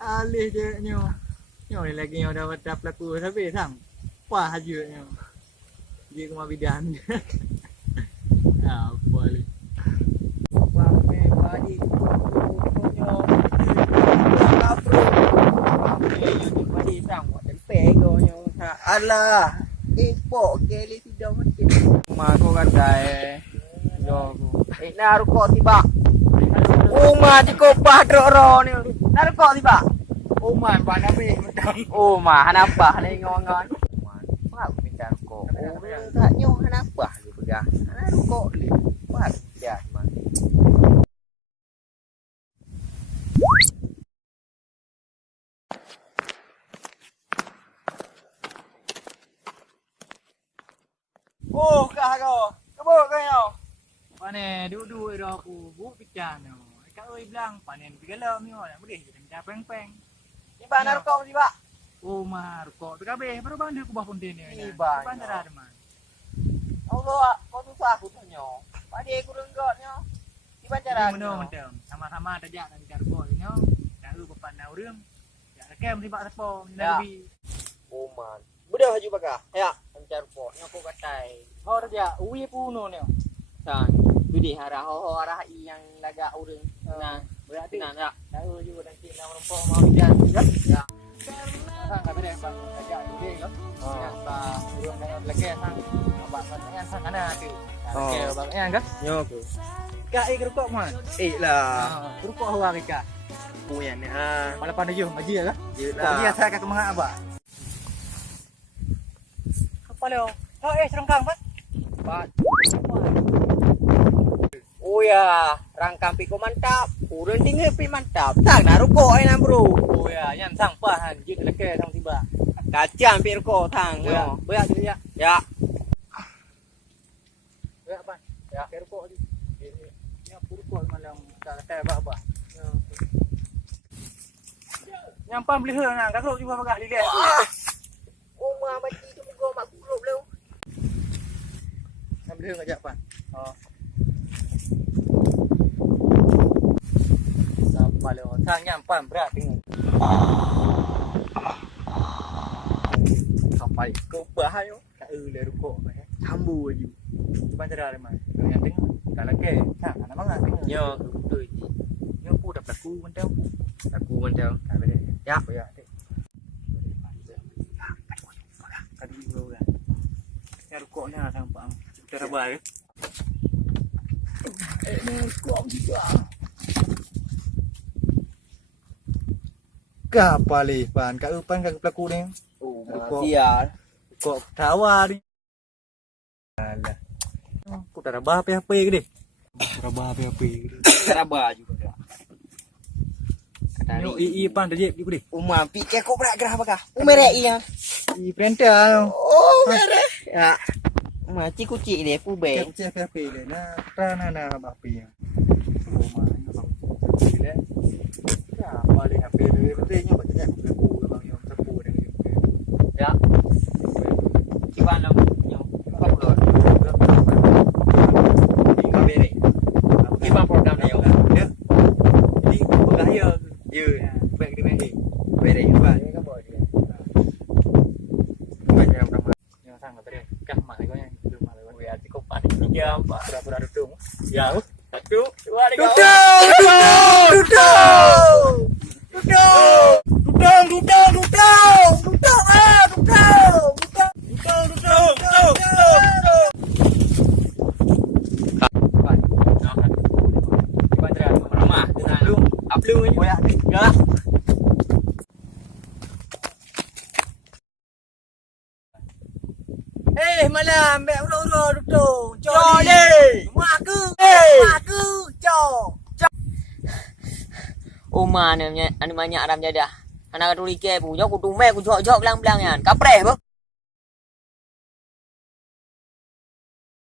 Alih je nyo. Nyo ni lagi nyo dah pelaku tapi sang. Wah aja nyo. Dia ke bidan. Apa ni? Pape padi punya kapro. Ini padi sang buat tempe gonyo. Alah. Pok keli tidak mesti. Ma ko kadai. Yo. Naruh kok tiba. Ma tiko padro ro ni. Naruh kok tiba. Ma pan apa macam. Ma hanapa ni ngon-ngon. Wah, pintar kok. Tak nyo hanapa lu pegang. Naruh kok ni. Wah, dia mah. Kah kau. Kebuk kau yo. Pane duduk dah aku bu pican nyo. Kak oi bilang panen pigalam nyo nak boleh jadi macam peng-peng. Tiba naruh kok tiba. Ma rokok tu kabeh baru bang dia kubah ponten ni. Bang. Bandar ada man. Allah, kau tu aku tanyo. Padi aku renggotnya. Tiba cara. Mana macam sama-sama tajak dan cara rokok nyo. Dah bepan dah urang. Ya kem tiba tepo ni lebih. Man. Budak haju bakah. Ya, ancar kok nyo ko katai. Hor ja uwi puno nyo. Sang. Budi arah ho arah yang laga urang. Nah, Berarti nah ya. dah juga dan kita rompok mau bidan. Ya. Sang kami dah bang tajak dia yo. Yang ba urang dengan lagi sang abang dengan sang kana tu. Oke, bagusnya kan? Nyo ko. Kak rokok man. Lah. Rokok awak kak. Punya ni Malah pandai je maji lah. Yelah. Dia saya kat kemang abah. Apa lo? Oh serangkang pas. Pat. Oh ya, rangkam piko mantap. Urang tinggal pi mantap. Tak nak rokok ai nam bro. Oh ya, yang sang pahan jik leke sang tiba. Kacang pi rokok tang. Berak tu ya. Ya. Berak pan. Ya, ke rokok ni. Ya, rokok malam tak kata apa-apa. Yang pan boleh hang, kakak juga pagah lihat. Oh, ma mati tu muka mak kurup lu. Yang boleh ngajak pan. Oh. Sampai lo, sang yang pan berat tengok. Sampai kau bahaya. Tak le rokok eh. Sambu aja. Pan cara mana? Yang tengok. Kalau ke, sang mana mangah tengok. Nyo betul ji. Nyo pu dah pelaku macam. Aku macam. Tak boleh. Ya. Ya. Kadu dulu kan. Ya rokok ni lah sampai. Kita rabah ke. Ni rokok juga. Kapa pan? Kak Upan kak pelaku ni. Oh, Rokok. sial. Rokok tawa ni. Alah. Putar rabah apa-apa ke dia? Rabah apa-apa ke dia? Saraba juga. Ni ii pan dah je deh. Uma pikir kau berak gerah bakah. Umerek iya. Ii printer. Oh, merek. Ya. Mati kucing dia pube. Kecil apa dia? Nah, tanah apa ya? Oh, mana bang? Gila. Ya, balik HP dia betulnya baca kan aku bang yang terpu dengan dia. Ya. Kiban lo. Nyo. Apa pula? Tinggal beri. Kiban program ni yo. Ya. Jadi bergaya. Ya. Baik dia beri. Beri kiban. Ini kan boleh. Banyak ramai. Yang sangat tadi. Kah mak kau yang belum mak kau. Ya, cukup panik dia apa? Pura-pura duduk. Ya. Satu, dua, tiga. Malam, mek uro-uro duduk. Jolly. Maku. Uma ni banyak aram jadah. Anak tu like punya ku tume ku jok-jok belang-belang kan. Kapreh apa?